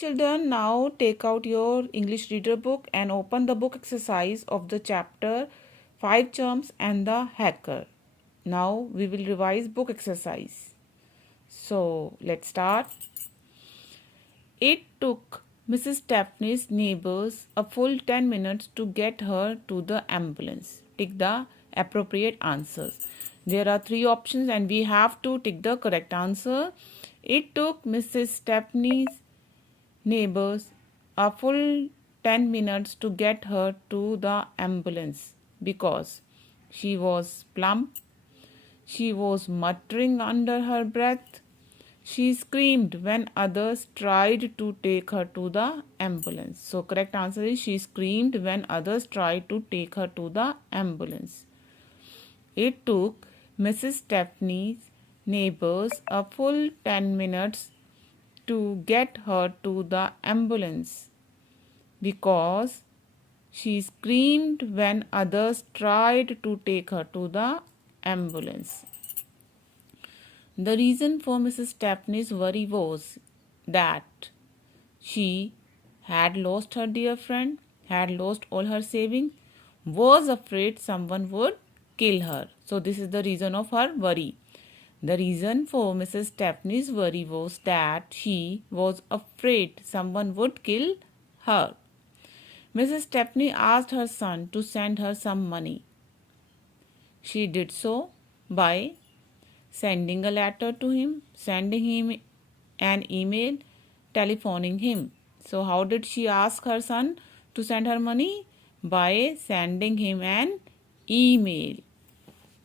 Children, now take out your English reader book and open the book exercise of the chapter 5 Germs and the Hacker. Now we will revise book exercise. So let's start. It took Mrs. Stepney's neighbors a full 10 minutes to get her to the ambulance. Tick the appropriate answers. There are 3 options and we have to tick the correct answer. It took Mrs. Stepney's neighbors a full 10 minutes to get her to the ambulance because she was plump, she was muttering under her breath, she screamed when others tried to take her to the ambulance. So correct answer is she screamed when others tried to take her to the ambulance. It took Mrs. Stepney's neighbors a full 10 minutes to get her to the ambulance because she screamed when others tried to take her to the ambulance. The reason for Mrs. Stepney's worry was that she had lost her dear friend, had lost all her savings, was afraid someone would kill her. So this is the reason of her worry. The reason for Mrs. Stepney's worry was that she was afraid someone would kill her. Mrs. Stepney asked her son to send her some money. She did so by sending a letter to him, sending him an email, telephoning him. So how did she ask her son to send her money? By sending him an email.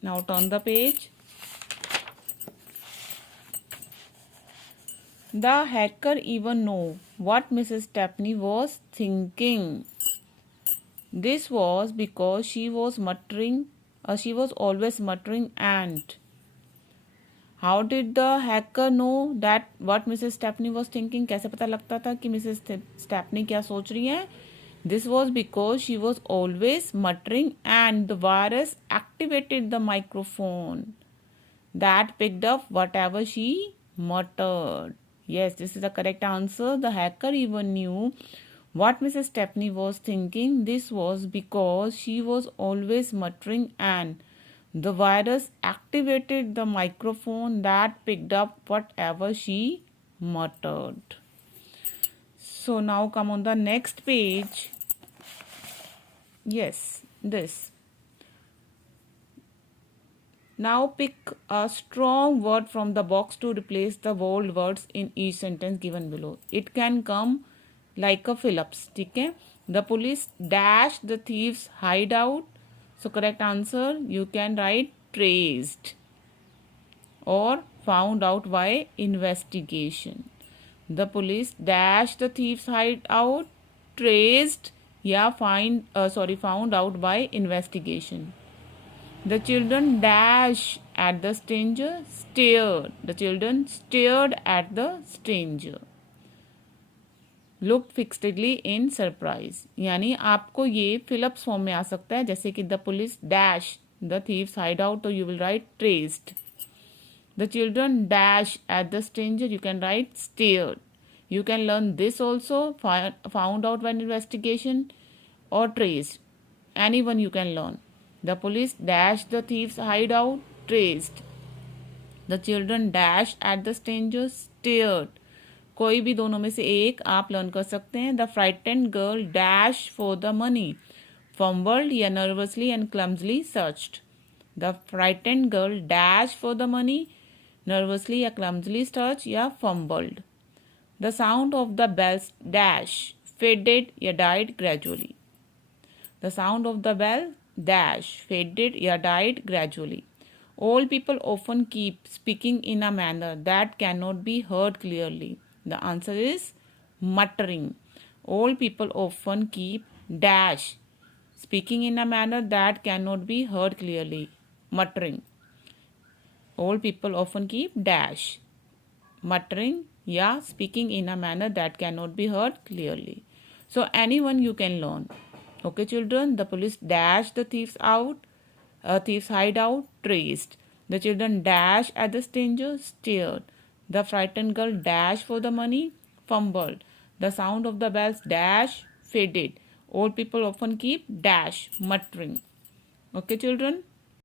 Now turn the page. The hacker even knew what Mrs. Stepney was thinking. This was because she was always muttering and. How did the hacker know that what Mrs. Stepney was thinking? कैसे पता लगता था कि Mrs. Stepney क्या सोच रही है? This was because she was always muttering and the virus activated the microphone that picked up whatever she muttered. Yes, this is the correct answer. The hacker even knew what Mrs. Stepney was thinking. This was because she was always muttering and the virus activated the microphone that picked up whatever she muttered. So now come on the next page. Yes, this. Now pick a strong word from the box to replace the bold words in each sentence given below. It can come like a Phillips. ठीक है? The police dashed the thieves' hideout. So correct answer you can write traced or found out by investigation. The police dashed the thieves' hideout, traced या found out by investigation. The children dash at the stranger, stared. The children stared at the stranger. Looked fixedly in surprise. यानी आपको ये fill-ups form में आ सकता है जैसे कि the police dash the thieves hide out तो you will write traced. The children dash at the stranger you can write stared. You can learn this also found out by investigation or traced. Anyone you can learn. The police dashed the thieves' hideout, traced. The children dashed at the stranger, stared. कोई भी दोनों में से एक आप learn कर सकते हैं. The frightened girl dashed for the money. Fumbled या nervously and clumsily searched. The frightened girl dashed for the money. Nervously या clumsily searched या fumbled. The sound of the bells dash faded या died gradually. The sound of the bell dash faded या died gradually. All people often keep speaking in a manner that cannot be heard clearly. The answer is muttering. All people often keep dash speaking in a manner that cannot be heard clearly. Muttering. All people often keep dash muttering या speaking in a manner that cannot be heard clearly. So anyone you can learn. Okay, children, the police dashed the thieves hideout, traced. The children dashed at the stranger, stared. The frightened girl dashed for the money, fumbled. The sound of the bells dash faded. Old people often keep dash muttering. Okay, children?